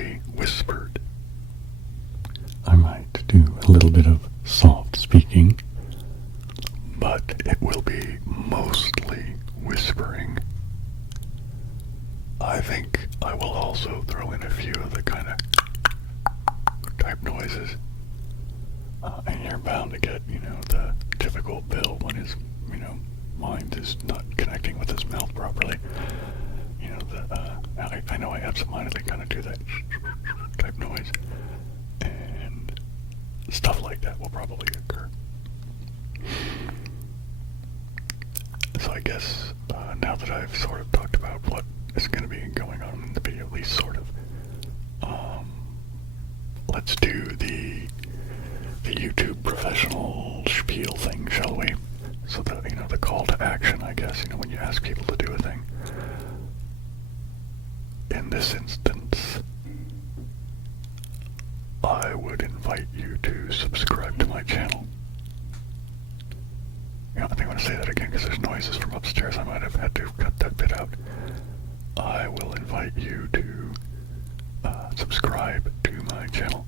mostly whispered. I might do a little bit of soft speaking, but it will be mostly whispering. I think I will also throw in a few of the kind of type noises. And you're bound to get, the typical Bill when his, mind is not connecting with his mouth properly. I know I absentmindedly kind of do that type noise. And stuff like that will probably occur. So I guess now that I've sort of talked about what is going to be going on in the video, at least sort of, let's do the YouTube professional spiel thing, shall we? So the call to action, I guess, when you ask people to do a thing. In this instance, I would invite you to subscribe to my channel. I think I'm going to say that again because there's noises from upstairs. I might have had to cut that bit out. I will invite you to subscribe to my channel.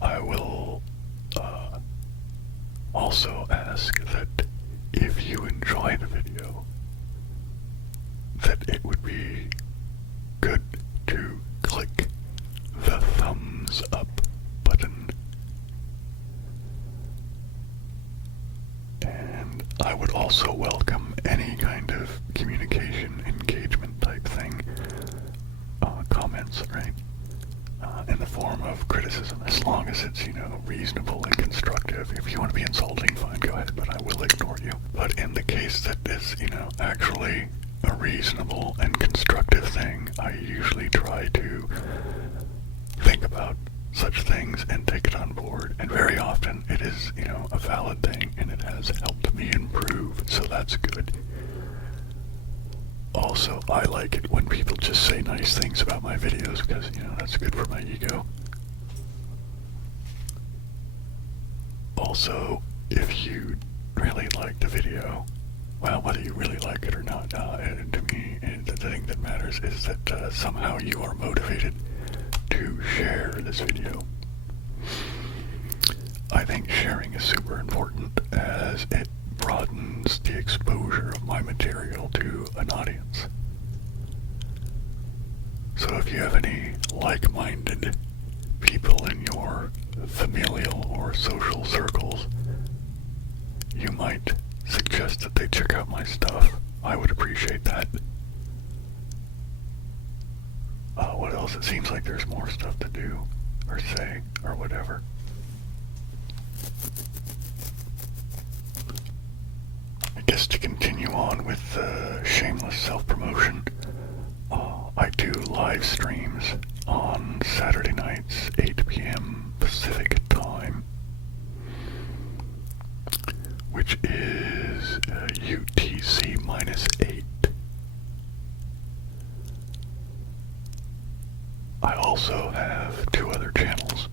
I will also ask that if you enjoy the video, that it would be good to click the thumbs up button. And I would also welcome any kind of communication, engagement type thing, comments, right? In the form of criticism, as long as it's, reasonable and constructive. If you want to be insulting, fine, go ahead, but I will ignore you. But in the case that is, actually a reasonable and constructive thing, I usually try to think about such things and take it on board. And very often it is, a valid thing, and it has helped me improve, so that's good. Also, I like it when people just say nice things about my videos because, that's good for my ego. Also, if you really like the video, well, whether you really like it or not, to me, the thing that matters is that somehow you are motivated to share this video. I think sharing is super important as it broadens the exposure of my material to an audience. So if you have any like-minded people in your familial or social circles, you might suggest that they check out my stuff. I would appreciate that. What else? It seems like there's more stuff to do, or say, or whatever. I guess to continue on with shameless self-promotion, I do live streams on Saturday nights, 8 p.m. Pacific time, which is UTC -8. I also have two other channels.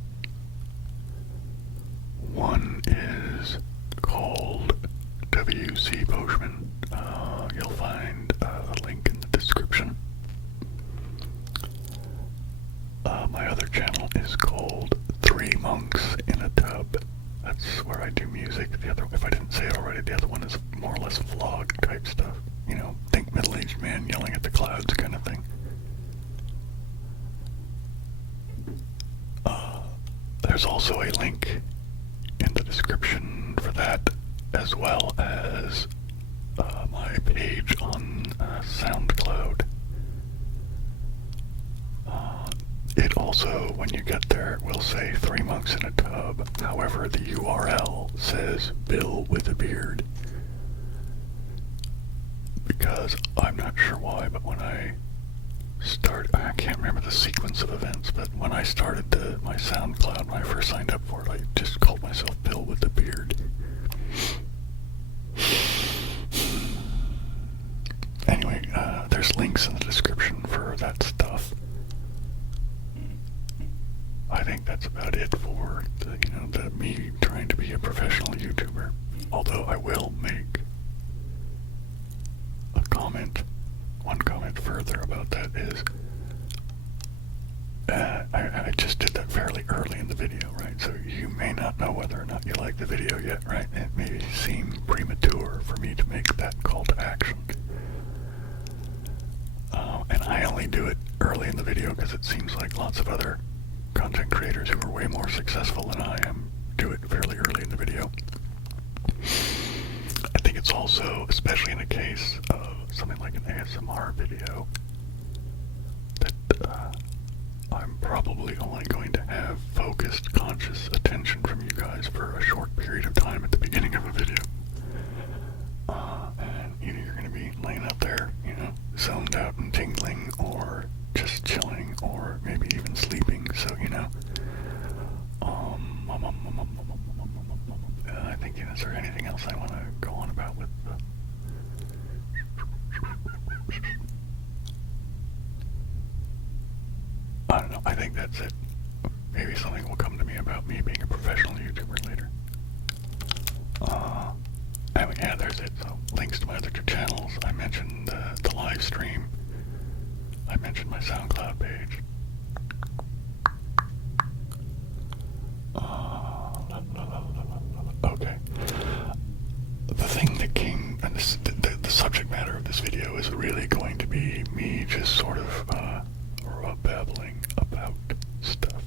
One is called WC Boschman. You'll find a link in the description. My other channel is called Three Monks in a Tub. That's where I do music. The other, if I didn't say it already, the other one is more or less vlog type stuff. Think middle-aged man yelling at the clouds kind of thing. There's also a link in the description for that, as well as my page on SoundCloud. It also, when you get there, will say 3 Monks in a Tub. However, the URL says Bill with a Beard. Because I'm not sure why, but when I can't remember the sequence of events, but when I started my SoundCloud, when I first signed up for it, I just called myself Bill with a Beard. Anyway, there's links in the description for that stuff. I think that's about it for me trying to be a professional YouTuber. Although I will make one comment further about that is, I just did that fairly early in the video, right? So you may not know whether or not you like the video yet, right? It may seem premature for me to make that call to action. And I only do it early in the video because it seems like lots of other content creators who are way more successful than I am do it fairly early in the video. I think it's also, especially in a case of something like an ASMR video, that I'm probably only going to have focused, conscious attention from you guys for a short period of time at the beginning of a video. And either you're going to be laying up there, zoned out and tingling, or just chilling, or maybe even sleeping, so, I think, is there anything else I want to go on about with I don't know, I think that's it. Maybe something will come to me about me being a professional YouTuber later. Yeah, there's it. So, links to my other two channels. I mentioned the live stream. I mentioned my SoundCloud page. Okay. The thing that came, and the subject matter of this video is really going to be me just sort of babbling about stuff.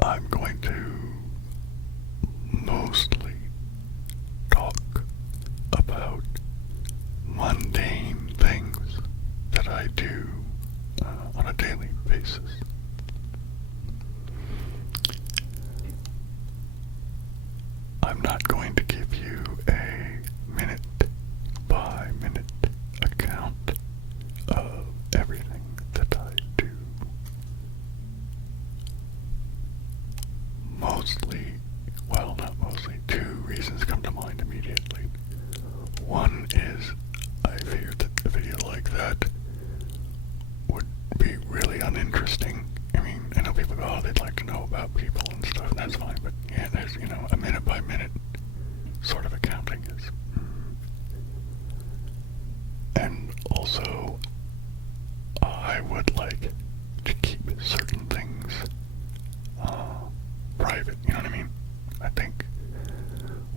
I'm going to mostly talk about mundane things that I do on a daily basis. I'm not going to give you a minute-by-minute account of everything that I do. Two reasons come to mind immediately. One is I feared that a video like that would be really uninteresting. I mean, I know people go, oh, they'd like to know about people and stuff, and that's fine, but yeah, there's, a minute-by-minute sort of accounting is. And also, I would like to keep certain things private, you know what I mean? I think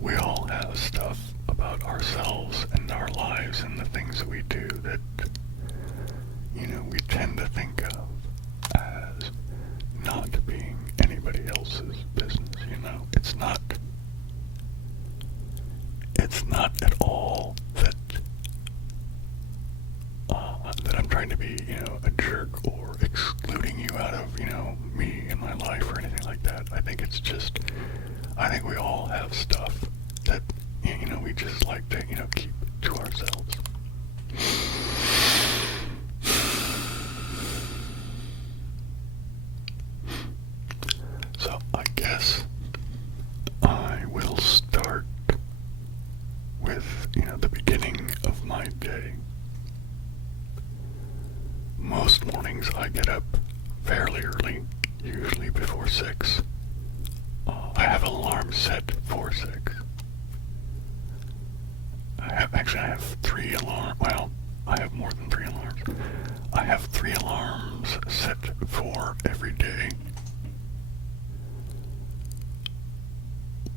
we all have stuff about ourselves and our lives and the things that we do that, we tend to think of as not being anybody else's business, It's not at all that that I'm trying to be, a jerk or excluding you out of, me and my life or anything like that. I think it's just, I think we all have stuff that, we just like to, keep to ourselves. So I guess I will start with, the beginning of my day. Most mornings I get up fairly early, usually before 6. I have an alarm set for 6. I have 3 alarms. Well, I have more than 3 alarms. I have 3 alarms set for every day.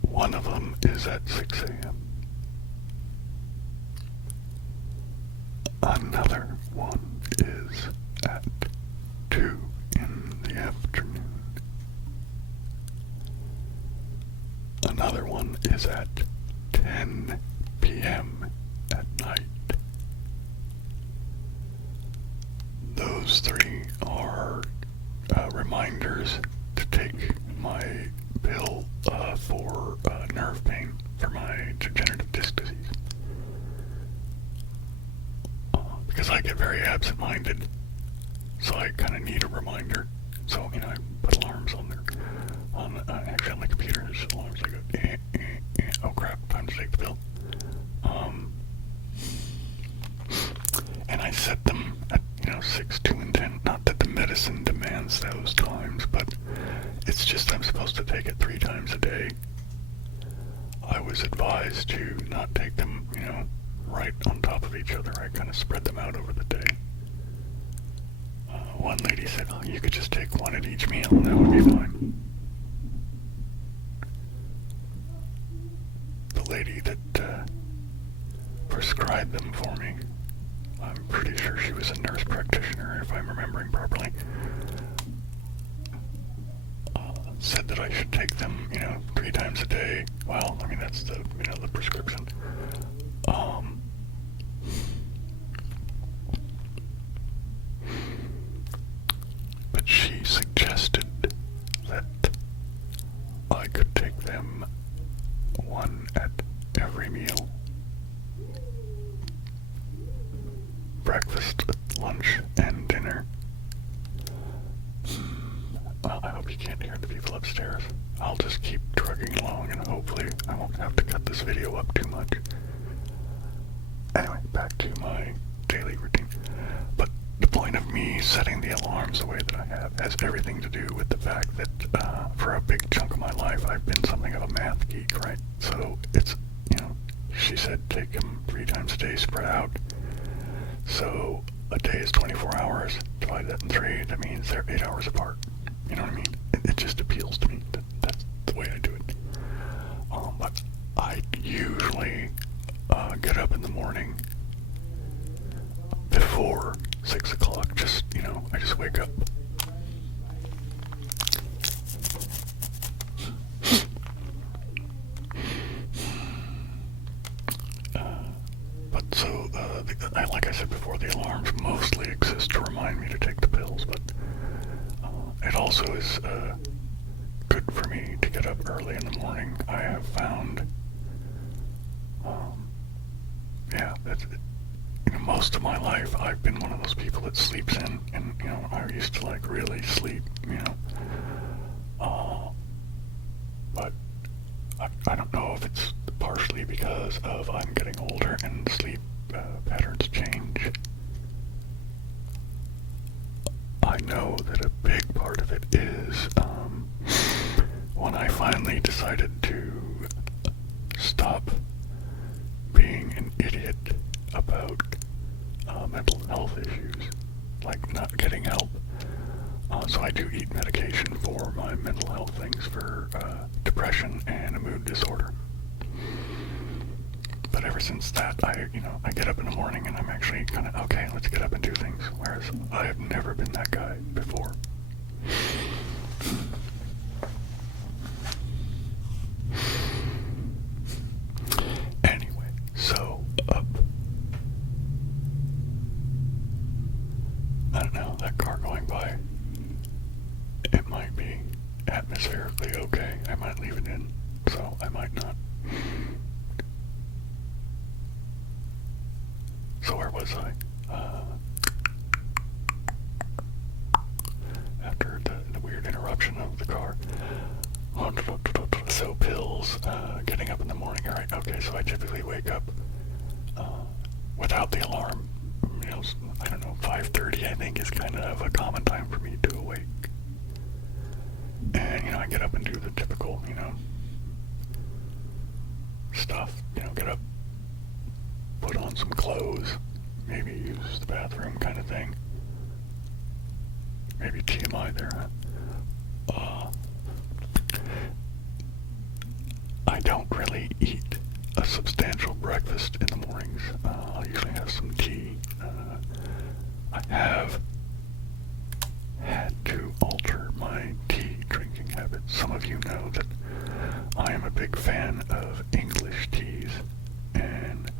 One of them is at 6 a.m. Another one is at 2 in the afternoon. Another one is at 10 p.m. at night. Those 3 are reminders to take my pill for nerve pain for my degenerative disc disease. Because I get very absent-minded, so I kind of need a reminder. So, I put alarms on there. Actually, on my computer, there's alarms. I go, oh crap, time to take the pill. And I set them at, 6, 2, and 10. Not that the medicine demands those times, but it's just I'm supposed to take it 3 times a day. I was advised to not take them, right on top of of each other. I kind of spread them out over the day. One lady said, oh, you could just take one at each meal and that would be fine. The lady that prescribed them for me, I'm pretty sure she was a nurse practitioner, if I'm remembering properly, said that I should take them, 3 times a day. Well, I mean, that's the, the prescription. But she suggested that I could take them one at every meal. Breakfast, lunch, and dinner. Well, I hope you can't hear the people upstairs. I'll just keep trucking along and hopefully I won't have to cut this video up too much. Anyway, back to my daily routine. But the point of me setting the alarms the way that I have has everything to do with the fact that for a big chunk of my life I've been something of a math geek, right? So it's, she said take them 3 times a day spread out. So a day is 24 hours. Divide that in 3, that means they're 8 hours apart. You know what I mean? It just appeals to me. That's the way I do it. But I usually get up in the morning before 6 o'clock. Just, I just wake up. Like I said before, the alarms mostly exist to remind me to take the pills, but it also is good for me to get up early in the morning. I have found, that's most of my life I've been one of those people that sleeps in, and I used to really sleep, but I don't know if it's partially because of I'm getting older and sleep patterns change. I know that a big part of it is when I finally decided to stop being an idiot about mental health issues, like not getting help. So I do eat medication for my mental health things, for depression and a mood disorder. But ever since that, I get up in the morning and I'm actually kind of, okay, let's get up and do things. Whereas I have never been that guy before. Anyway, so up. I don't know, that car going by, it might be atmospherically okay. I might leave it in, so I might not. So where was I? After the weird interruption of the car. So pills, getting up in the morning. Alright, okay, so I typically wake up without the alarm. I don't know, 5:30 I think is kind of a common time for me to awake. And, I get up and do the typical, stuff. Get up, put on some clothes, maybe use the bathroom kind of thing. Maybe TMI there, huh? I don't really eat a substantial breakfast in the mornings. I'll usually have some tea. I have had to alter my tea drinking habits. Some of you know that I am a big fan of English teas, and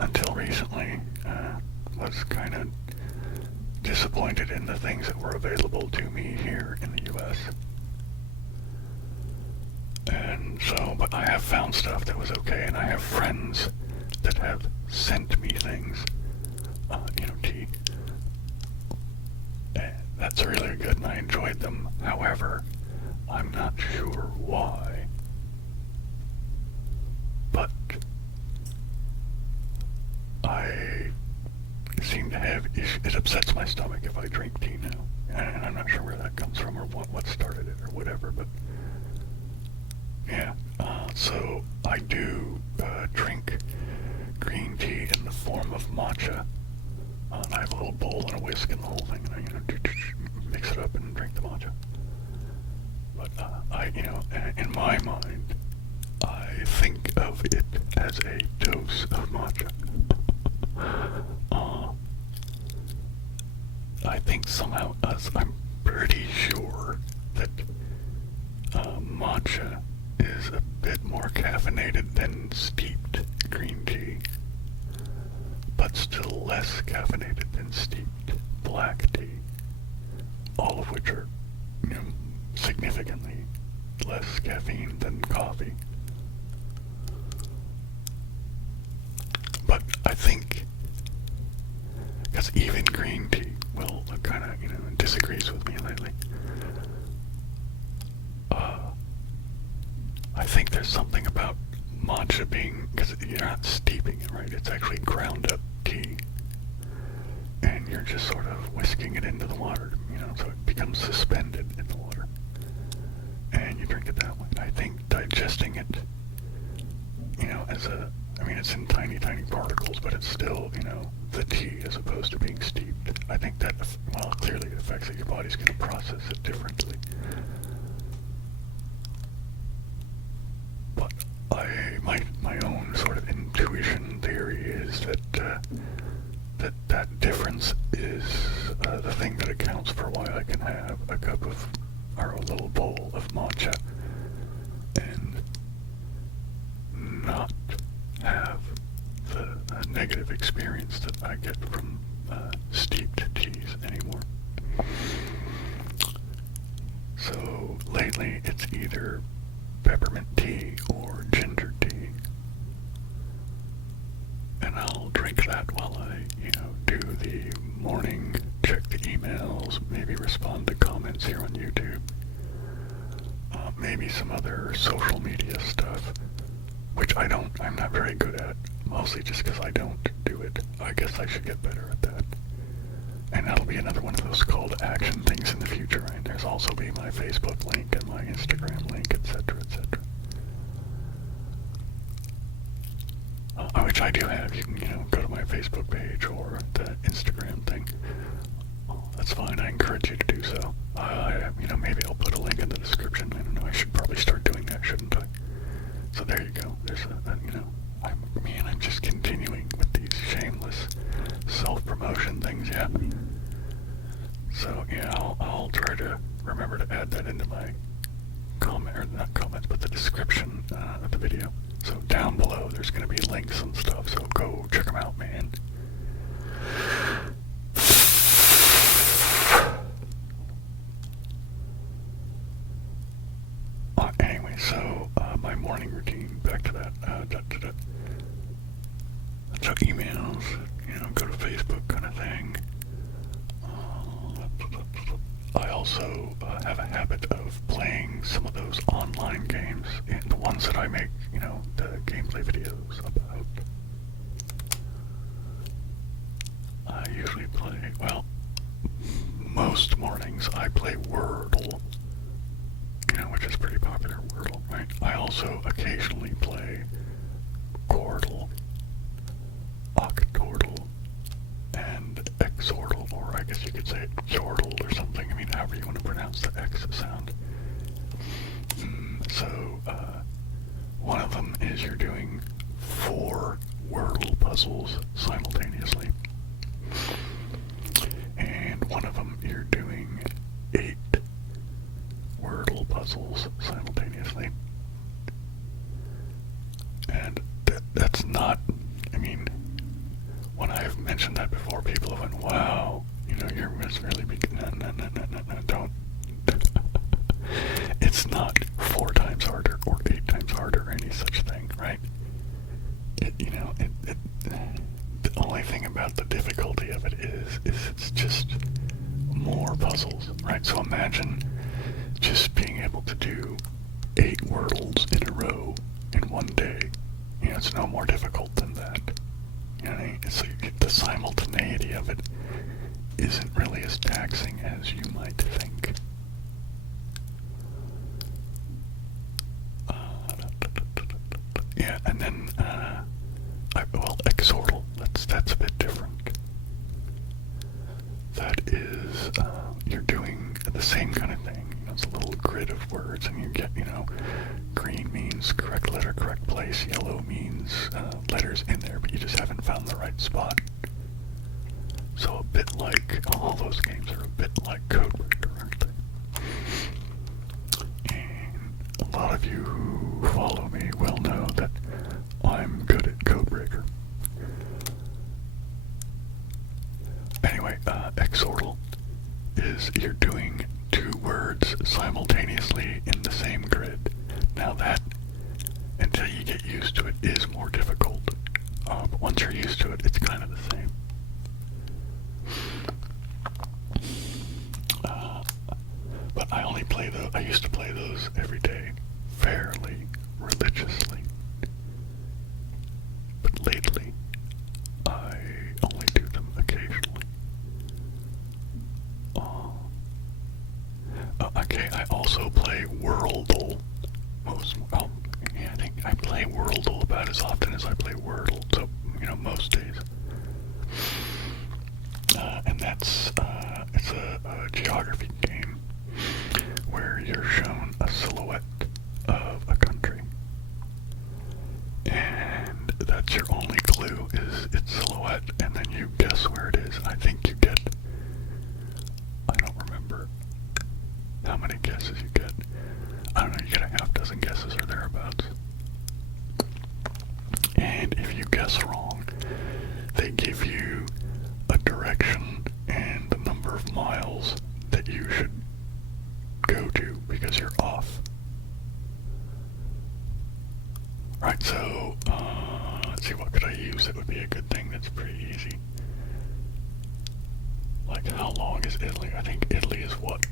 until recently was kind of disappointed in the things that were available to me here in the U.S. And so, but I have found stuff that was okay, and I have friends that have sent me things, tea. And that's really good, and I enjoyed them. However, I'm not sure why, but I seem to have issues. It upsets my stomach if I drink tea now, and I'm not sure where that comes from or what started it or whatever, but yeah, so I do drink green tea in the form of matcha. And I have a little bowl and a whisk and the whole thing, and I, mix it up and drink the matcha. But in my mind, I think of it as a dose of matcha. I think somehow, I'm pretty sure that matcha is a bit more caffeinated than steeped green tea, but still less caffeinated than steeped black tea, all of which are, significantly less caffeine than coffee. But I think, because even green tea will kind of, disagrees with me lately. I think there's something about matcha being, because you're not steeping it, right? It's actually ground up tea. And you're just sort of whisking it into the water, so it becomes suspended in the water. And you drink it that way. I think digesting it, it's in tiny, tiny particles, but it's still, the tea as opposed to being steeped. I think that, clearly it affects it. Your body's going to process it differently. But my own sort of intuition theory is that difference is the thing that accounts for why I can have a cup of, or a little bowl of matcha and not have the negative experience that I get from steeped teas anymore. So lately it's either peppermint tea or ginger tea, and I'll drink that while I, do the morning, check the emails, maybe respond to comments here on YouTube, maybe some other social media stuff, which I'm not very good at, mostly just because I don't do it. I guess I should get better at that. And that'll be another one of those call to action things in the future, right? There's also be my Facebook link and my Instagram link, etc., etc. Which I do have. You can, go to my Facebook page or the Instagram thing. That's fine. I encourage you to do so. Maybe I'll put a link in the description. I don't know. I should probably start doing that, shouldn't I? So there you go. There's I'm just continuing with these shameless self-promotion things, yeah. So, I'll try to remember to add that into my not comments, but the description of the video. So down below, there's going to be links and stuff, so go check them out, man. Anyway, so my morning routine, back to that. So emails, go to Facebook kind of thing. I also have a habit of playing some of those online games, the ones that I make, the gameplay videos about. I usually play, most mornings I play Wordle, which is pretty popular, Wordle, right? I also occasionally play Chordle, Octordle, and Exordle, or I guess you could say Jordle or something. However you want to pronounce the X sound. So, one of them is you're doing 4 Wordle puzzles simultaneously. And one of them you're doing 8 Wordle puzzles simultaneously. And that's not, when I've mentioned that before, people have went, wow, you're really big. No, don't. It's not 4 times harder or 8 times harder or any such thing, right? The only thing about the difficulty of it is it's just more puzzles, right? So imagine just being able to do 8 Wordles in a row in one day. It's no more difficult than that. It's the simultaneity of it isn't really as taxing as you might think. And then, you're doing the same kind of thing. You know, it's a little grid of words, and you get, you know, green means correct letter, correct place. Yellow means letters in there, but you just haven't found the right spot. So a bit like, all those games are a bit like Codebreaker, aren't they? And a lot of you who follow me will know that I'm good at Codebreaker. Anyway, exortal is you're doing two words simultaneously in the same grid. Now that, until you get used to it, is more difficult. But once you're used to it, it's kind of the same. But I only play those, I used to play those every day, fairly religiously. But lately, I only do them occasionally. Okay, I also play Wordle. I think I play Wordle about as often as I play Wordle, so, you know, most days. And that's, it's a geography game where you're shown a silhouette of a country. And that's your only clue, is its silhouette, and then you guess where it is. I think you get, I don't remember how many guesses you get. I don't know, you get a half dozen guesses or thereabouts. And if you guess wrong, they give you a direction and the number of miles that you should go to because you're off. Right, so, let's see, what could I use that would be a good thing that's pretty easy? Like, how long is Italy? I think Italy is what?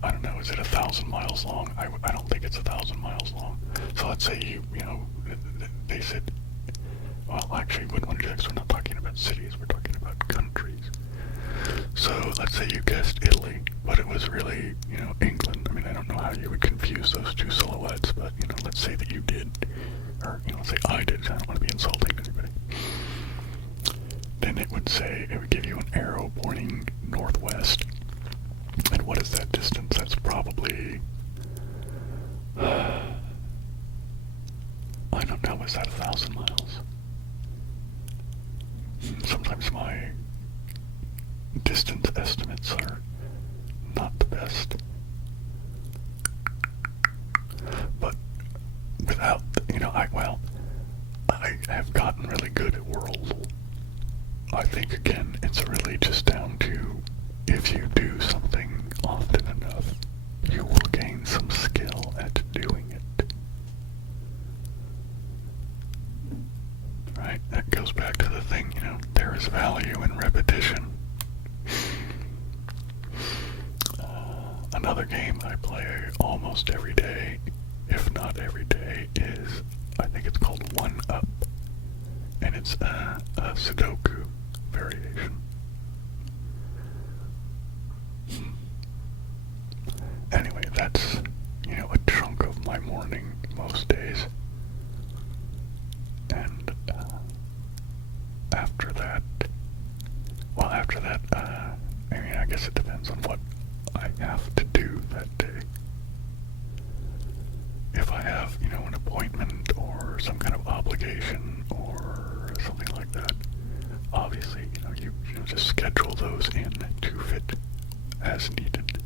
I don't know, is it 1,000 miles long? I don't think it's 1,000 miles long. So let's say you know, they said, well, actually, we wouldn't want to do that because we're not talking about cities, we're talking about countries. So let's say you guessed Italy, but it was really, you know, England. I mean, I don't know how you would confuse those two silhouettes, but, you know, let's say that you did, or, you know, let's say I did, I don't want to be insulting to anybody. Then it would say, it would give you an arrow pointing northwest. And what is that distance? That's probably, I don't know, is that 1,000 miles? Sometimes my distance estimates are not the best. But without, you know, I have gotten really good at Wordle. I think, again, it's really just down to, if you do something often enough, you will gain some skill at doing it. Right? That goes back to the thing, you know, there is value in repetition. Another game I play almost every day, if not every day, is, I think it's called One Up. And it's a Sudoku variation. Anyway, that's, you know, a chunk of my morning most days. And after that, I mean, I guess it depends on what I have to do that day. If I have, you know, an appointment or some kind of obligation or something like that, obviously, you know, you just schedule those in to fit as needed.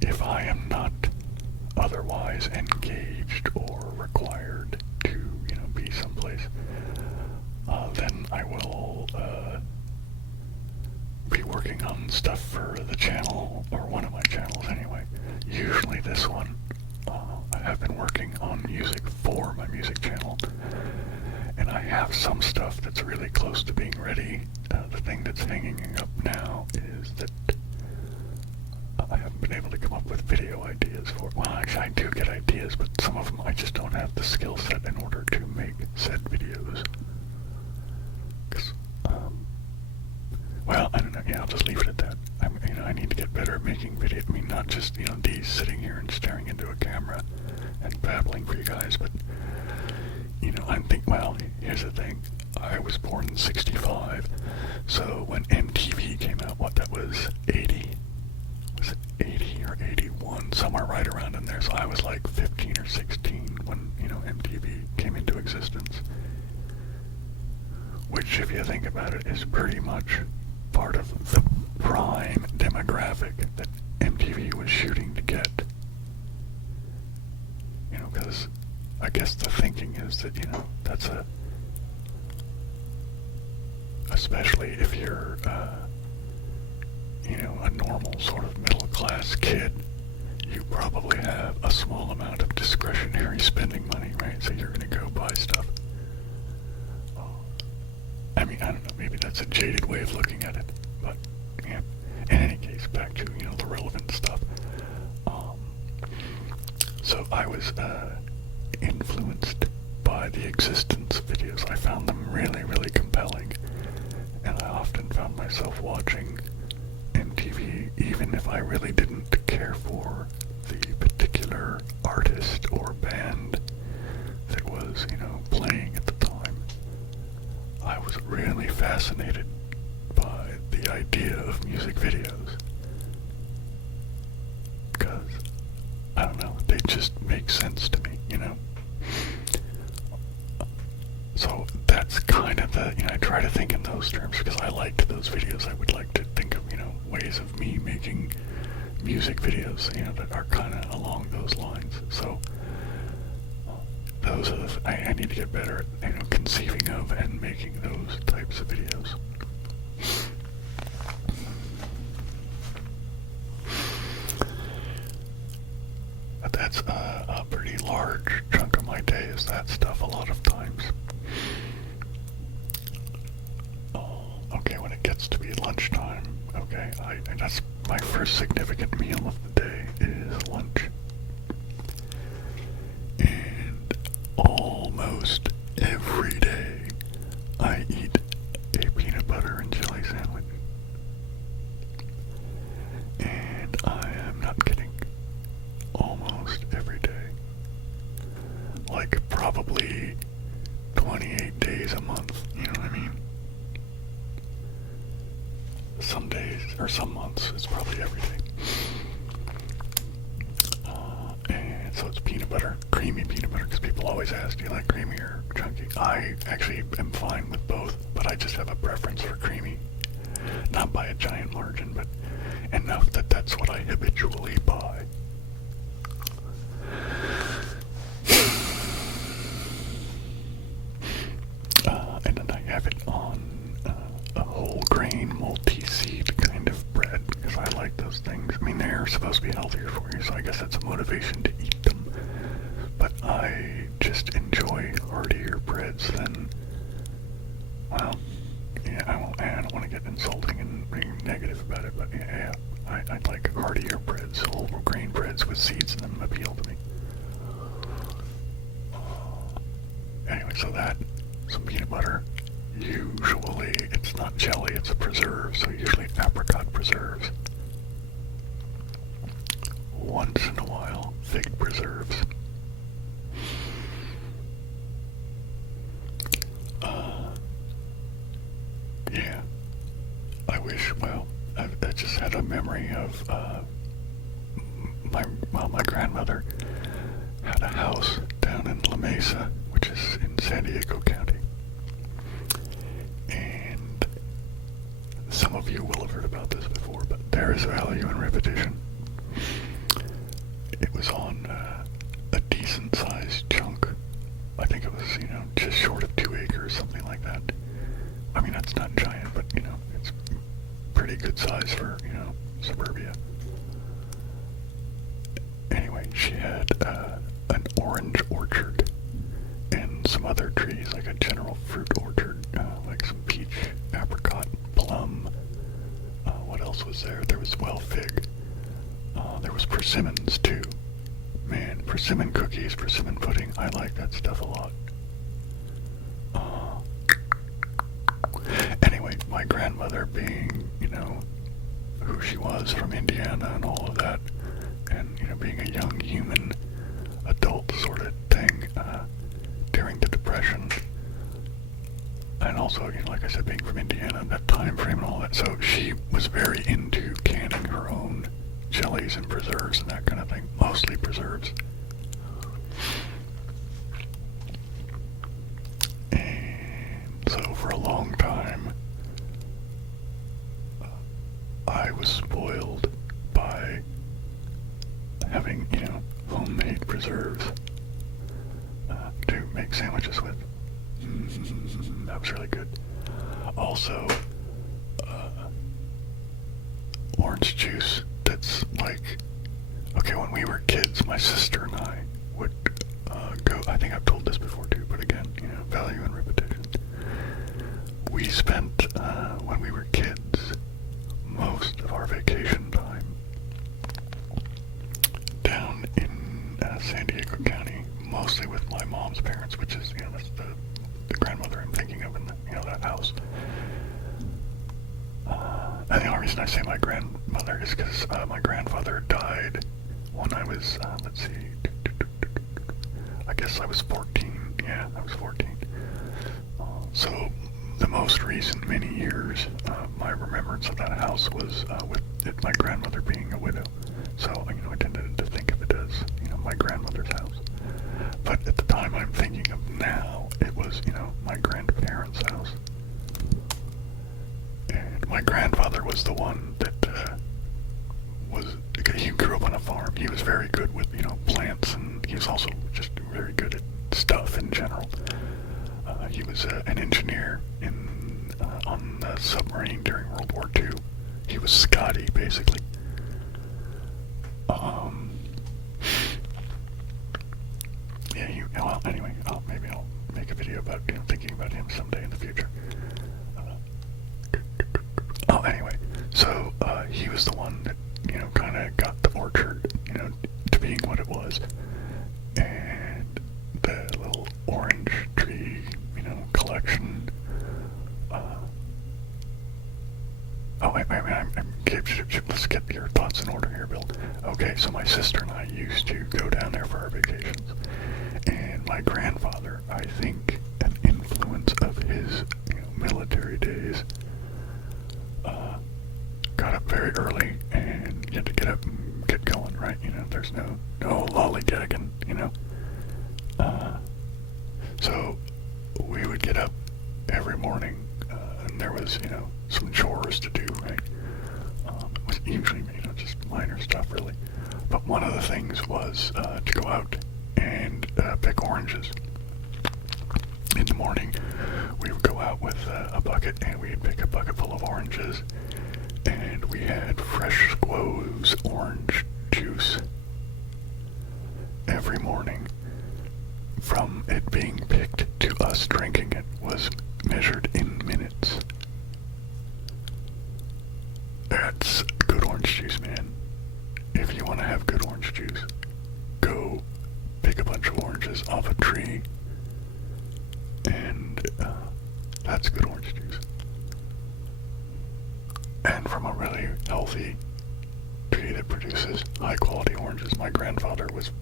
If I am not otherwise engaged or required to, you know, be someplace, then I will be working on stuff for the channel, or one of my channels anyway. Usually this one. I have been working on music for my music channel, and I have some stuff that's really close to being ready. The thing that's hanging up now is that I haven't been able to come up with video ideas for. Well, actually, I do get ideas, but some of them I just don't have the skill set in order to make said videos. Well, I don't know. Yeah, I'll just leave it at that. I need to get better at making video. I mean, not just, you know, these sitting here and staring into a camera and babbling for you guys, but, you know, well, here's the thing. I was born in 65, so when MTV came out, that was 80? Was it 80 or 81? Somewhere right around in there. So I was like 15 or 16 when, MTV came into existence. Which, if you think about it, is pretty much part of the prime demographic that MTV was shooting to get. Because I guess the thinking is that, that's especially if you're, a normal sort of middle-class kid, you probably have a small amount of discretionary spending money, right? So you're going to go buy stuff. I mean, I don't know, maybe that's a jaded way of looking at it, but, yeah. In any case, back to, the relevant stuff. So I was, influenced by the existence videos. I found them really, really compelling, and I often found myself watching MTV even if I really didn't care for the particular artist or band that was, playing at the time. I was really fascinated by the idea of music videos, because, I don't know, they just make sense to me, So that's kind of the, I try to think in those terms because I liked those videos. I would like to think of, ways of me making music videos, that are kind of along those lines. So those are I need to get better at, conceiving of and making those types of videos. But that's a pretty large chunk of my day is that stuff a lot of times. Okay, when it gets to be lunchtime, okay, that's my first significant meal of the day is lunch. And almost every day I eat a peanut butter and jelly sandwich. And I am not kidding. Almost every day. Like probably 28 days a month, you know what I mean? Some days, or some months, it's probably every day. And so it's peanut butter, creamy peanut butter, because people always ask, do you like creamy or chunky? I actually am fine with both, but I just have a preference for creamy. Not by a giant margin, but enough that that's what I habitually buy. And then I have it on a whole grain, multi-seed kind of bread, because I like those things. I mean, they're supposed to be healthier for you, so I guess that's a motivation to eat them. But I just enjoy heartier breads than, well, yeah, I don't want to get insulting and being negative about it, but yeah, I like heartier breads. Whole grain breads with seeds in them appeal to me. Anyway, so that, some peanut butter. Usually it's not jelly, it's a preserve, so usually apricot preserves. Once in a while, fig preserves. Yeah. I wish, well, I just had a memory of, my grandmother had a house down in La Mesa, which is in San Diego County. And some of you will have heard about this before, but there is value in repetition. It was on a decent-sized chunk. I think it was, just short of 2 acres, something like that. I mean, that's not giant, but, it's pretty good size for, suburbia. Anyway, she had an orange orchard and some other trees, like a general fruit orchard, like some peach, apricot, plum. What else was there? There was, fig. There was persimmons, too. Man, persimmon cookies, persimmon pudding, I like that stuff a lot. Anyway, my grandmother being, who she was from Indiana and all of that, and, being a young human adult sort of thing, during the Depression, and also, like I said, being from Indiana, that time frame and all that. So she was very into canning her own jellies and preserves and that kind of thing. Mostly preserves. And so for a long time, I was spoiled by having, homemade preserves to make sandwiches with. That was really good. Also, orange juice that's like, okay, when we were kids, my sister and I would go, I think I've told this before too, but again, value in repetition. We spent, when we were kids, most of our vacation time down in San Diego County, mostly with my mom's parents, which is, that's the grandmother I'm thinking of in that house. And the only reason I say my grandmother is because my grandfather died when I was, let's see, I guess I was 14. Yeah, I was 14. So the most recent many years, my remembrance of that house was with my grandmother being a widow. So, I tended to think of it as, my grandmother's house. But at the time I'm thinking of now, it was, my grandparents' house. And my grandfather was the one that he grew up on a farm. He was very good with, plants, and he was also just very good at stuff in general. He was an engineer on the submarine during World War II. He was Scotty, basically. Well, anyway, maybe I'll make a video about thinking about him someday in the future. Anyway, so he was the one that kind of got the orchard to being what it was, and the little orange tree collection. Let's get your thoughts in order here, Bill. Okay, so my sister and I used to go down there for our vacations, and my grandfather, I think, an influence of his military days, got up very early, and you had to get up and get going, right? There's no lollygagging, so we would get up every morning, and there was, some chores to do, right? It was usually, just minor stuff, really. But one of the things was to go out and pick oranges. In the morning, we would go out with a bucket, and we'd pick a bucket full of oranges, and we had fresh squoze orange juice every morning. From it being picked to us drinking it was measured in minutes. That's good orange juice, man. If you want to have good orange juice, go pick a bunch of oranges off a tree, and that's good orange juice. And from a really healthy tree that produces high quality oranges. My grandfather was,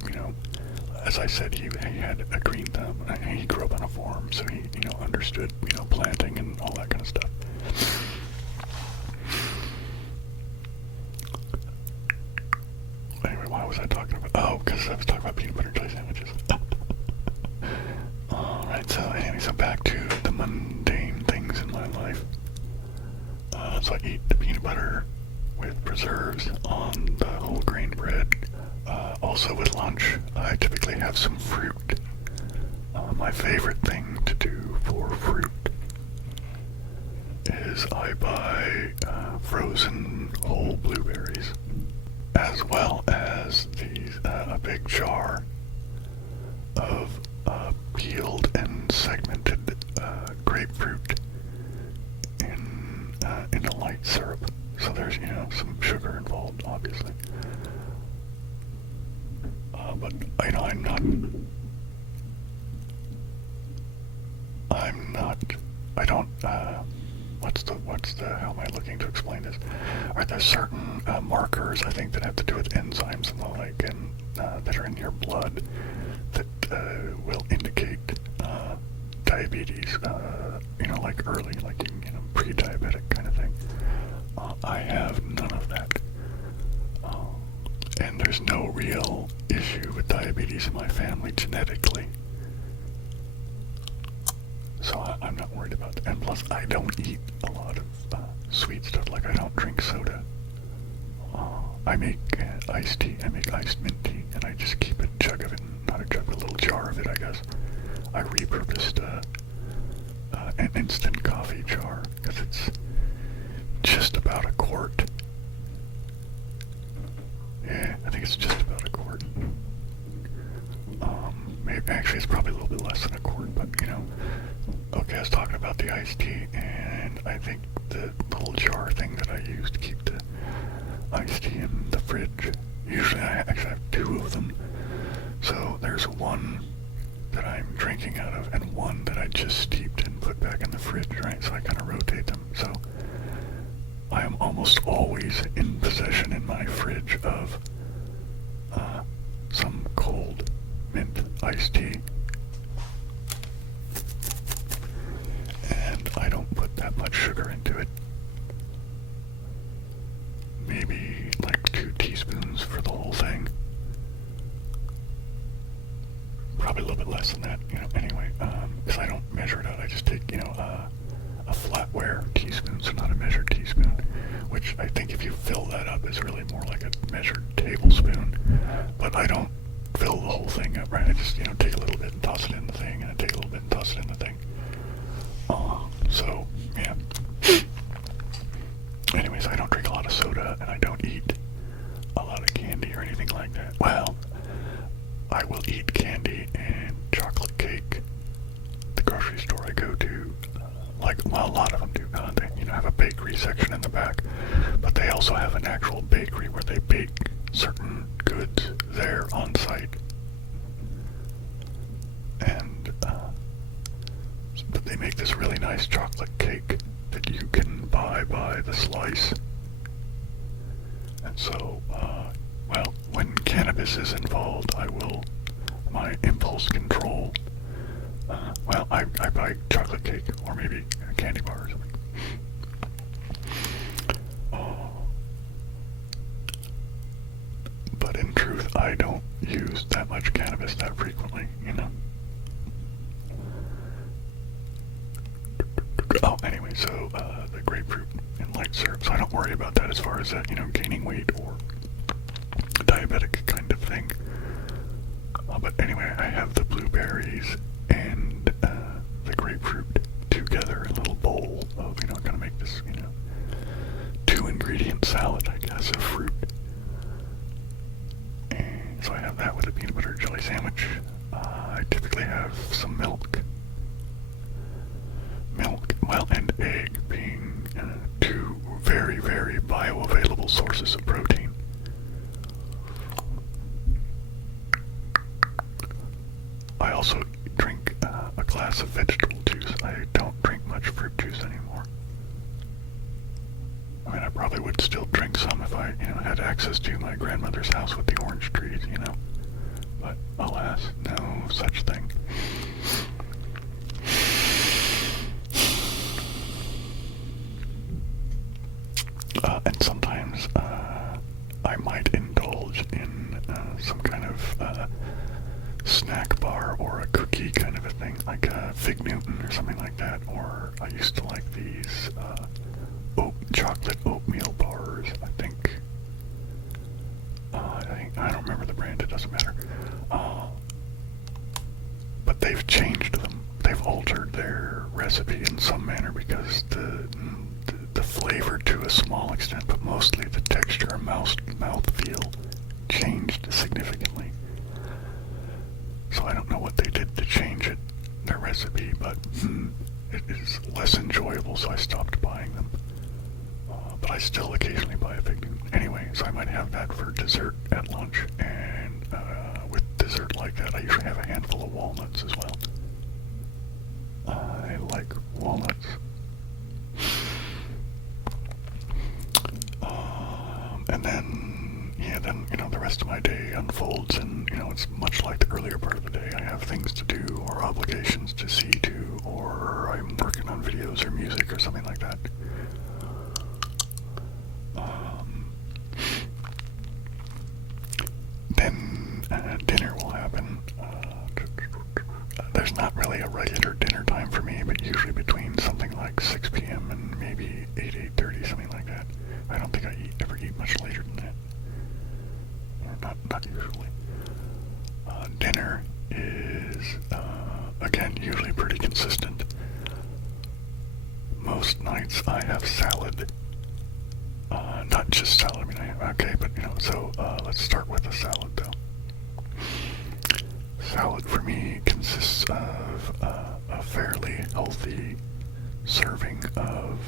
as I said, he had a green thumb. He grew up on a farm, so he, understood, planting and all that kind of stuff. Anyway, why was I talking about? Oh, because I was talking about peanut butter and jelly sandwiches. Alright, so anyway, so back to the mundane things in my life. So I eat the peanut butter with preserves on the whole grain bread. Also with lunch, I typically have some fruit. My favorite thing to do for fruit is I buy frozen whole blueberries, as well as a big jar of peeled and segmented grapefruit in a light syrup. So there's, some sugar involved, obviously. But, how am I looking to explain this? There's certain markers, I think, that have to do with enzymes and the like, and that are in your blood that will indicate diabetes, like early, like, pre-diabetic kind of thing. I have none of that. And there's no real issue with diabetes in my family genetically. So I'm not worried about that. And plus, I don't eat a lot of sweet stuff. Like, I don't drink soda. I make iced tea. I make iced mint tea, and I just keep a jug of it. Not a jug, but a little jar of it, I guess. I repurposed an instant coffee jar, because it's just about a quart. Yeah, I think it's just about a quart. Maybe, actually, it's probably a little bit less than a quart, but, Okay, I was talking about the iced tea, and I think the little jar thing that I use to keep the iced tea in the fridge, usually I actually have two of them. So there's one that I'm drinking out of, and one that I just steeped and put back in the fridge, right? So I kind of rotate them. So I am almost always in possession in my fridge of some cold mint iced tea. And I don't put that much sugar into it. Maybe like 2 teaspoons for the whole thing. Probably a little bit less than that, anyway, because I don't measure it out. I just take, a flatware teaspoon, so not a measured teaspoon, which I think if you fill that up is really more like a measured tablespoon. But I don't fill the whole thing up, right? I just, take a little bit and toss it in the thing, and I take a little bit and toss it in the thing. So, yeah. Anyways, I don't drink a lot of soda, and I don't eat a lot of candy or anything like that. Well, I will eat candy and chocolate cake. The grocery store I go to, a lot of them do. They, have a bakery section in the back, but they also have an actual bakery where they bake certain goods there on site. And but they make this really nice chocolate cake that you can buy by the slice. And so, when cannabis is involved, my impulse control, I buy chocolate cake, or maybe a candy bar or something. But in truth, I don't use that much cannabis that frequently, Anyway, so the grapefruit and light syrup, so I don't worry about that as far as that, gaining weight or diabetic kind of thing. But anyway, I have the blueberries and the grapefruit together in a little bowl of, gonna make this, 2-ingredient salad, I guess, of fruit. And so I have that with a peanut butter jelly sandwich. I typically have some milk, and egg being 2 very, very bioavailable sources of protein. I also drink a glass of vegetable juice. I don't drink much fruit juice anymore. I mean, I probably would still drink some if I, had access to my grandmother's house with the orange trees, But alas, no such thing. And sometimes I might indulge in some kind of snack bar or a cookie kind of a thing, like a Fig Newton or something like that. Or I used to like these chocolate oatmeal bars. I don't remember the brand. It doesn't matter. But they've changed them. They've altered their recipe in some manner because the flavor to a small extent, but mostly the texture and mouthfeel changed significantly. So I don't know what they did to change their recipe, but it is less enjoyable, so I stopped buying them. But I still occasionally buy a Fig Newton. Anyway, so I might have that for dessert at lunch, and with dessert like that, I usually have a handful of walnuts as well. I like walnuts. And then, the rest of my day unfolds, and, it's much like the earlier part of the day. I have things to do, or obligations to see to, regular dinner time for me, but usually between something like 6 p.m. and maybe 8:30, something like that. I don't think I ever eat much later than that. Or not usually. Dinner is, again, usually pretty consistent. Most nights I have salad. Not just salad, I mean, okay, but so let's start with the salad though. Salad for me consists of a fairly healthy serving of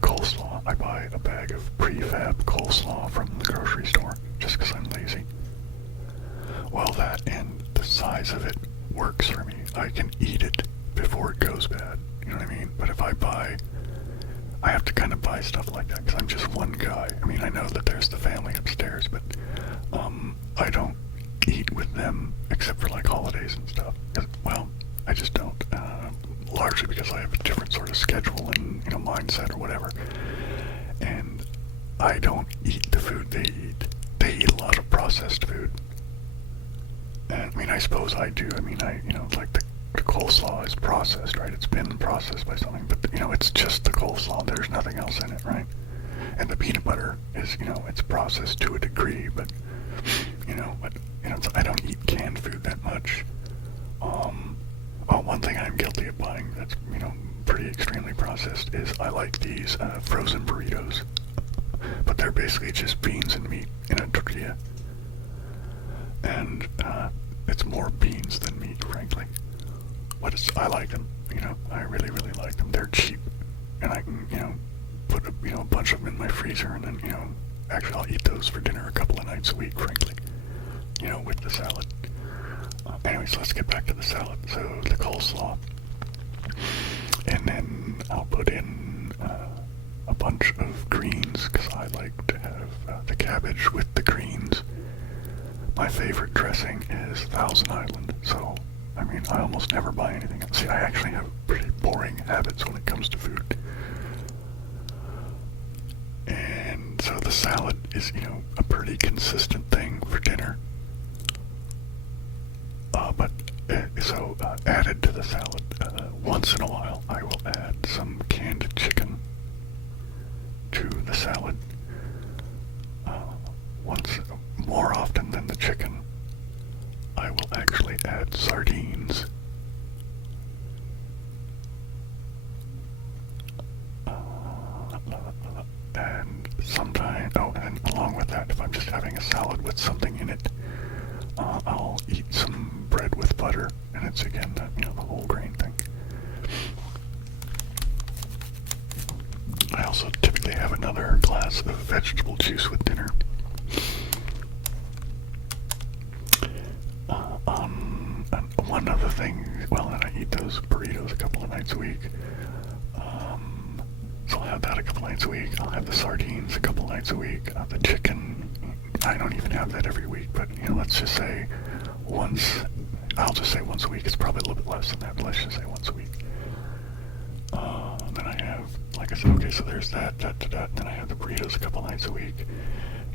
coleslaw. I buy a bag of prefab coleslaw from the grocery store just because I'm lazy. Well, that and the size of it works for me. I can eat it before it goes bad, you know what I mean? But if I have to kind of buy stuff like that because I'm just one guy. I mean, I know that there's the family upstairs, but I don't eat with them except for like holidays and stuff. Well, I just don't. Largely because I have a different sort of schedule and mindset or whatever. And I don't eat the food they eat. They eat a lot of processed food. And I mean, I suppose I do. I mean, like the coleslaw is processed, right? It's been processed by something, but it's just the coleslaw. There's nothing else in it, right? And the peanut butter is, it's processed to a degree, but I don't eat canned food that much. One thing I'm guilty of buying that's, pretty extremely processed is I like these frozen burritos, but they're basically just beans and meat in a tortilla. And it's more beans than meat, frankly. I like them, I really, really like them. They're cheap, and I can, put a bunch of them in my freezer, and then, actually I'll eat those for dinner a couple of nights a week, frankly, with the salad. Anyways, let's get back to the salad. So the coleslaw, and then I'll put in a bunch of greens, because I like to have the cabbage with the greens. My favorite dressing is Thousand Island, so I mean, I almost never buy anything else. See, I actually have pretty boring habits when it comes to food. And so the salad is, a pretty consistent thing for dinner. Added to the salad, once in a while, I will add some canned chicken to the salad. More often than the chicken, I will actually add sardines. And sometimes, and along with that, if I'm just having a salad with something in it, I'll eat some bread with butter, and it's again the whole grain thing. I also typically have another glass of vegetable juice with dinner. One other thing, and I eat those burritos a couple of nights a week. So I'll have that a couple nights a week. I'll have the sardines a couple nights a week. The chicken, I don't even have that every week, but let's just say I'll just say once a week. It's probably a little bit less than that, but let's just say once a week. Then I have, like I said, okay, so there's that. Then I have the burritos a couple nights a week.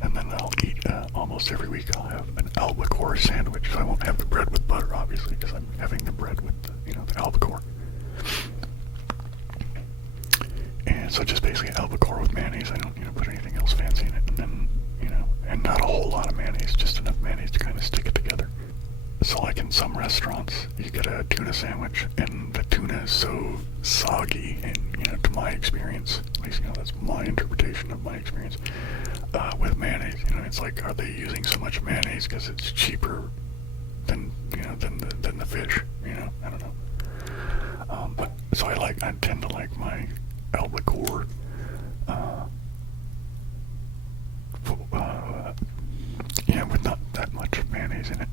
And then I'll eat, almost every week I'll have an albacore sandwich. So I won't have the bread with butter, obviously, because I'm having the bread with the albacore. And so just basically albacore with mayonnaise. I don't, put anything else fancy in it. And then, and not a whole lot of mayonnaise, just enough mayonnaise to kind of stick it together. So like in some restaurants, you get a tuna sandwich, and the tuna is so soggy, and, to my experience, at least, that's my interpretation of my experience, with mayonnaise, it's like, are they using so much mayonnaise because it's cheaper than, than the fish, I don't know. But, so I tend to like my albacore, with not that much mayonnaise in it.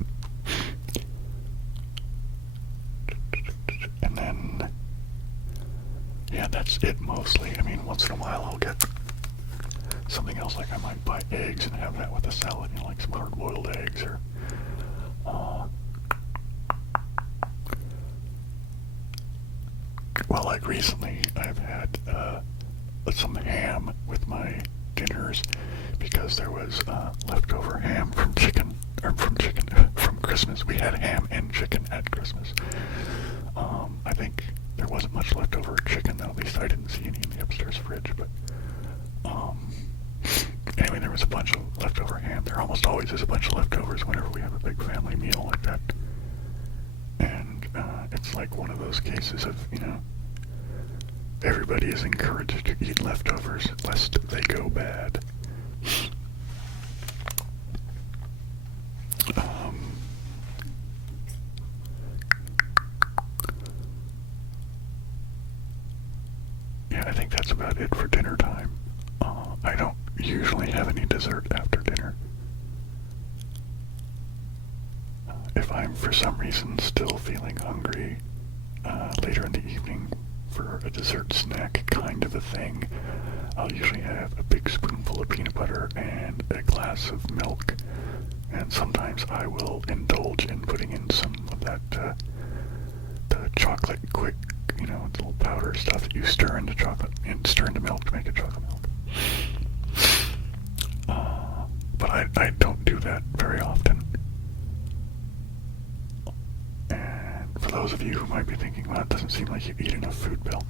And then, that's it mostly. I mean, once in a while I'll get something else, like I might buy eggs and have that with a salad, like some hard-boiled eggs, or like recently I've had some ham with my dinners because there was leftover ham from Christmas. We had ham and chicken at Christmas. I think there wasn't much leftover chicken, though. At least I didn't see any in the upstairs fridge. But anyway, there was a bunch of leftover ham. There almost always is a bunch of leftovers whenever we have a big family meal like that. And it's like one of those cases of, everybody is encouraged to eat leftovers lest they go bad. Yeah, I think that's about it for dinner time. I don't usually have any dessert after dinner. If I'm for some reason still feeling hungry later in the evening for a dessert snack kind of a thing, I'll usually have a big spoonful of peanut butter and a glass of milk, and sometimes I will indulge in putting in some of that the chocolate quick, the little powder stuff that you stir into chocolate and stir into milk to make it chocolate milk. But I don't do that very often. And for those of you who might be thinking, well, it doesn't seem like you eat enough food, Bill.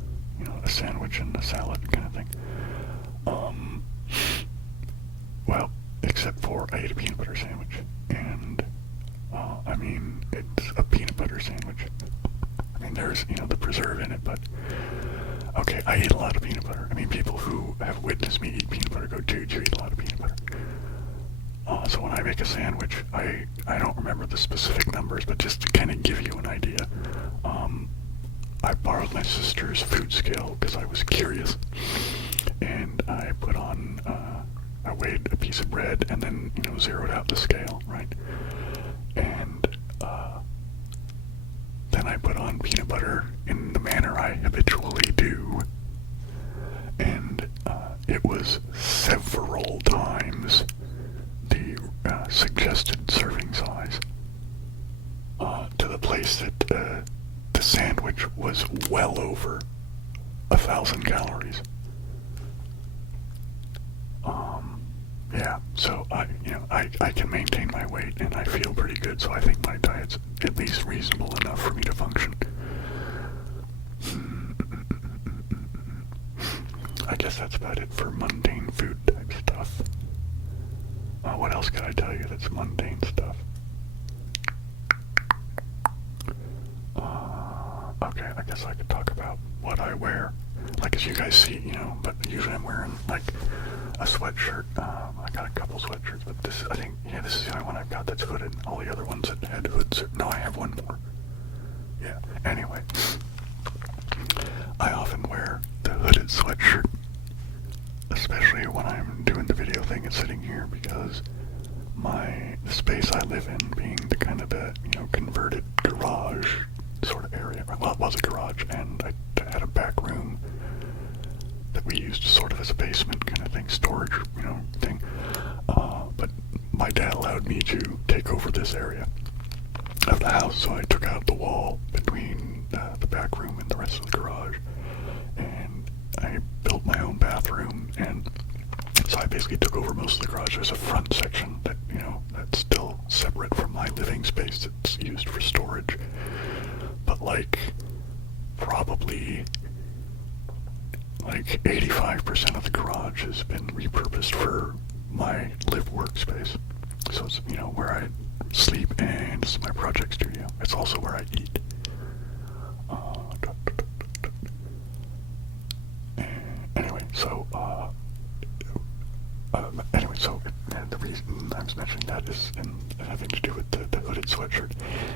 A sandwich and a salad kind of thing. Well, except for I ate a peanut butter sandwich. And, it's a peanut butter sandwich. There's, the preserve in it, but okay, I eat a lot of peanut butter. People who have witnessed me eat peanut butter go, dude, you eat a lot of peanut butter. So when I make a sandwich, I don't remember the specific numbers, but just to kind of give you an idea, I borrowed my sister's food scale because I was curious, and I put on, I weighed a piece of bread and then, zeroed out the scale, right? And then I put on peanut butter in the manner I habitually do, and it was several times the suggested serving size, to the place that the sandwich was well over 1,000 calories. Yeah, so I can maintain my weight and I feel pretty good, so I think my diet's at least reasonable enough for me to function. I guess that's about it for mundane food type stuff. What else can I tell you that's mundane stuff? Okay, I guess I could talk about what I wear. Like, as you guys see, but usually I'm wearing, like, a sweatshirt. I got a couple sweatshirts, but this is the only one I've got that's hooded. All the other ones that had hoods no, I have one more. Yeah, anyway. I often wear the hooded sweatshirt, especially when I'm doing the video thing and sitting here, because the space I live in being the kind of the, converted garage sort of area. Well, it was a garage, and I had a back room that we used sort of as a basement kind of thing, storage, thing. But my dad allowed me to take over this area of the house, so I took out the wall between the back room and the rest of the garage, and I built my own bathroom, and so I basically took over most of the garage. There's a front section that, that's still separate from my living space that's used for storage, but probably 85% of the garage has been repurposed for my live workspace. So it's, where I sleep, and it's my project studio. It's also where I eat. The reason I was mentioning that is, and having to do with the hooded sweatshirt,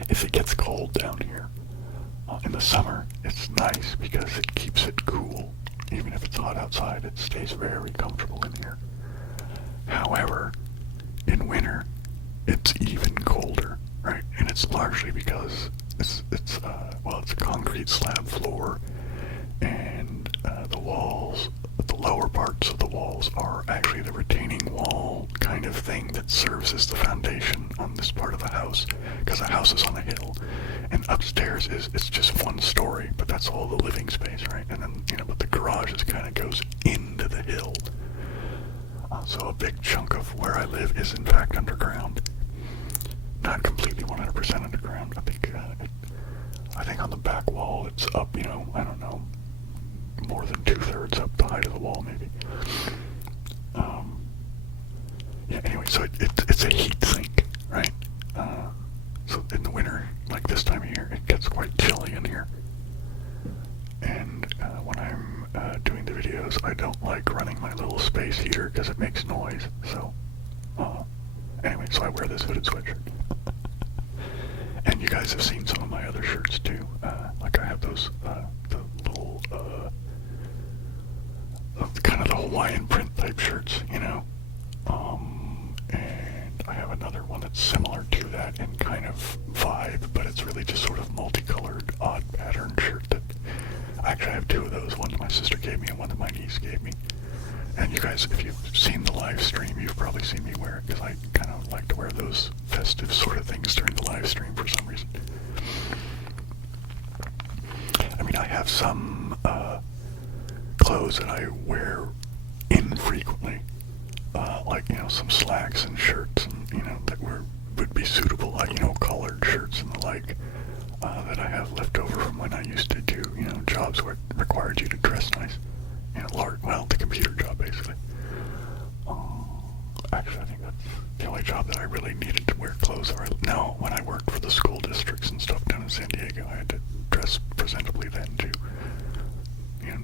if it gets cold down here, in the summer, it's nice because it keeps it cool. Even if it's hot outside, it stays very comfortable in here. However, in winter, it's even colder, right? And it's largely because it's a concrete slab floor, and the walls, the lower parts of the walls are actually the retaining wall kind of thing that serves as the foundation on this part of the house, because the house is on a hill, and upstairs it's just one story, but that's all the living space, right? And then, but the garage kind of goes into the hill. So a big chunk of where I live is in fact underground. not completely 100% underground. I think on the back wall it's up, I don't know, more than 2/3 up the height of the wall, maybe. Yeah, anyway, so it's a heat sink, right? So in the winter, like this time of year, it gets quite chilly in here. And when I'm doing the videos, I don't like running my little space heater because it makes noise. So, anyway, so I wear this hooded sweatshirt. And you guys have seen some of my other shirts too. Like I have those, the little, kind of the Hawaiian print type shirts, and I have another one that's similar to that in kind of vibe, but it's really just sort of multicolored, odd pattern shirt that, actually I have two of those. One that my sister gave me and one that my niece gave me. And you guys, if you've seen the live stream, you've probably seen me wear it, because I kind of like to wear those festive sort of things during the live stream for some reason. I mean, I have some clothes that I wear infrequently, like, some slacks and shirts, and, that would be suitable, like, collared shirts and the like, that I have left over from when I used to do, jobs where it required you to dress nice. The computer job, basically. Actually, I think that's the only job that I really needed to wear clothes. No, when I worked for the school districts and stuff down in San Diego, I had to dress presentably then, too.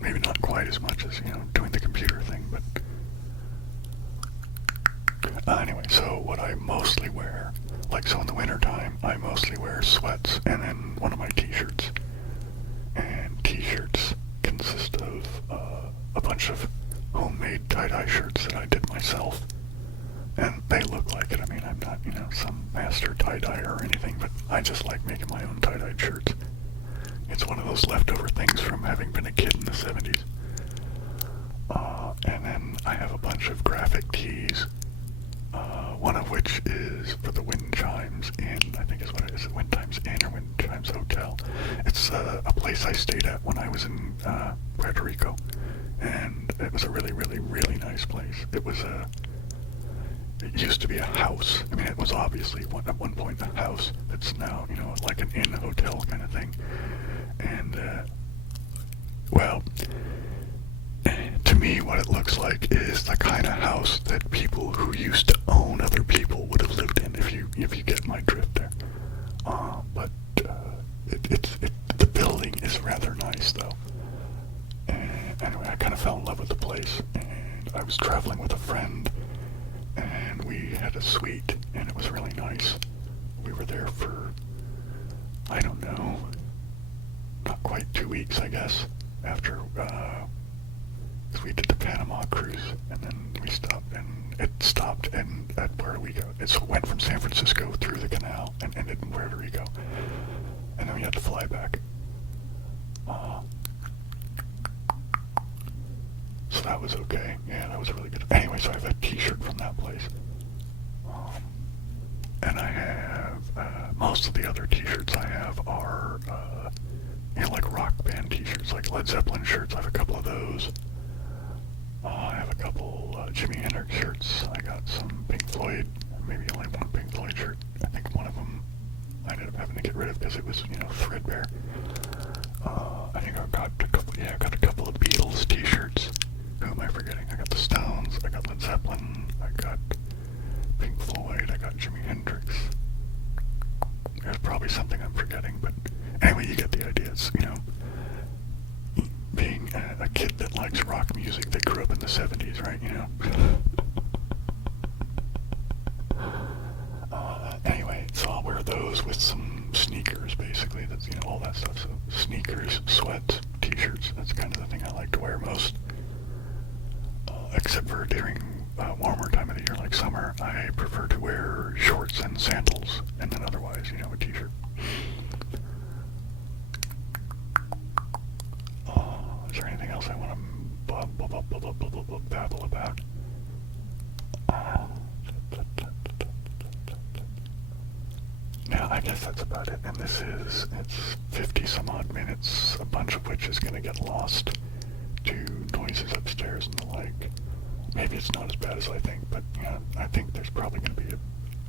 Maybe not quite as much as, doing the computer thing, but... anyway, so what I mostly wear, so in the wintertime, I mostly wear sweats and then one of my t-shirts. And t-shirts consist of a bunch of homemade tie-dye shirts that I did myself. And they look like it. I mean, I'm not, some master tie-dyer or anything, but I just like making my own tie-dyed shirts. It's one of those leftover things from having been a kid in the 70s. And then I have a bunch of graphic tees, one of which is for the Wind Chimes Inn, I think is what it is, Wind Chimes Inn or Wind Chimes Hotel. It's a place I stayed at when I was in Puerto Rico, and it was a really, really, really nice place. It used to be a house. I mean, it was obviously at one point a house. It's now, like an inn hotel kind of thing. And, to me, what it looks like is the kind of house that people who used to own other people would have lived in, if you get my drift there. But the building is rather nice, though. And anyway, I kind of fell in love with the place, and I was traveling with a friend, and we had a suite, and it was really nice. We were there for, I don't know, not quite 2 weeks, I guess, after, because we did the Panama cruise, and then we stopped, and it stopped at Puerto Rico. It went from San Francisco through the canal and ended in Puerto Rico, and then we had to fly back. So that was okay. Yeah, that was really good. Anyway, so I have a t-shirt from that place. And I have, most of the other t-shirts I have are, like rock band t-shirts, like Led Zeppelin shirts. I have a couple of those. I have a couple Jimi Hendrix shirts. I got some Pink Floyd, maybe only one Pink Floyd shirt. I think one of them I ended up having to get rid of because it was, threadbare. I think I got a couple of Beatles t-shirts. Who am I forgetting? I got the Stones, I got Led Zeppelin, I got Pink Floyd, I got Jimi Hendrix. There's probably something I'm forgetting, but anyway, you get the idea. It's, being a kid that likes rock music that grew up in the 70s, right, Anyway, so I'll wear those with some sneakers, basically. That's, all that stuff. So sneakers, sweats, t-shirts, that's kind of the thing I like to wear most. Except for during warmer time of the year, like summer, I prefer to wear shorts and sandals, and then otherwise, a t-shirt. Is there anything else I want to babble about? Yeah, I guess that's about it. And it's 50 some odd minutes, a bunch of which is going to get lost to noises upstairs and the like. Maybe it's not as bad as I think, but I think there's probably going to be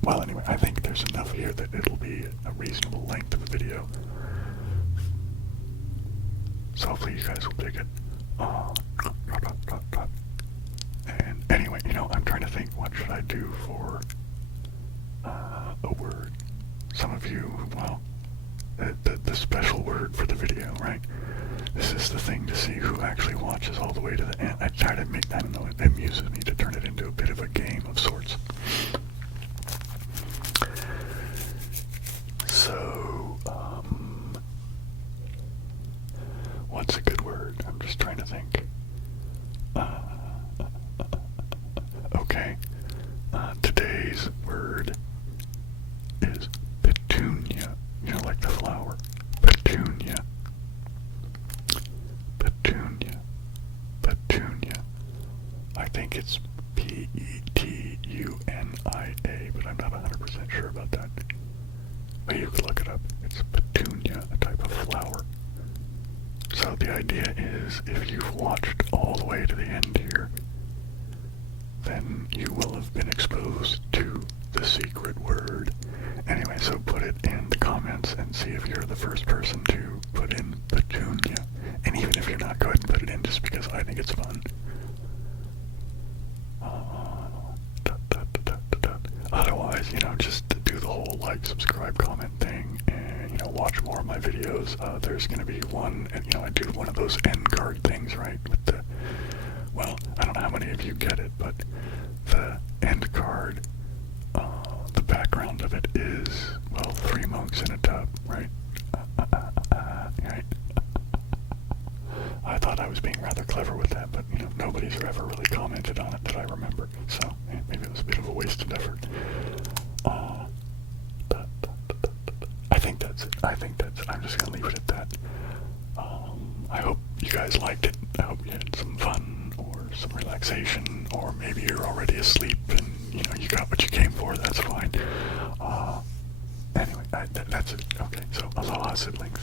well, anyway, I think there's enough here that it'll be a reasonable length of a video. So hopefully you guys will dig it. And anyway, I'm trying to think, what should I do for a word? Some of you, well, the special word for the video, right? This is the thing to see who actually watches all the way to the end. I try to make, I don't know, it amuses me to turn it into a bit of a game of sorts. So, what's a good word? I'm just trying to think. Okay. Today's word is petunia. Like the flower. Petunia. Petunia. Petunia. I think it's Petunia, but I'm not 100% sure about that. But you could look it up. It's petunia, a type of flower. So the idea is, if you've watched all the way to the end here, then you will have been exposed to the secret word. Anyway, so put it in the comments and see if you're the first person to put in petunia. And even if you're not, go ahead and put it in just because I think it's fun. Otherwise, just to do the whole like, subscribe, comment thing, and, watch more of my videos. There's going to be one, and, I do one of those end card things, right? With the, well, I don't know how many of you get it, but the end card, the background of it is, well, 3 monks in a tub, right? Right? I thought I was being rather clever with that, but, nobody's ever really commented on it that I remember, so maybe it was a bit of a wasted effort. I think that's it. I'm just going to leave it at that. I hope you guys liked it. I hope you had some fun or some relaxation, or maybe you're already asleep and, you got what you came for. That's fine. Anyway, that's it. Okay, so aloha, siblings.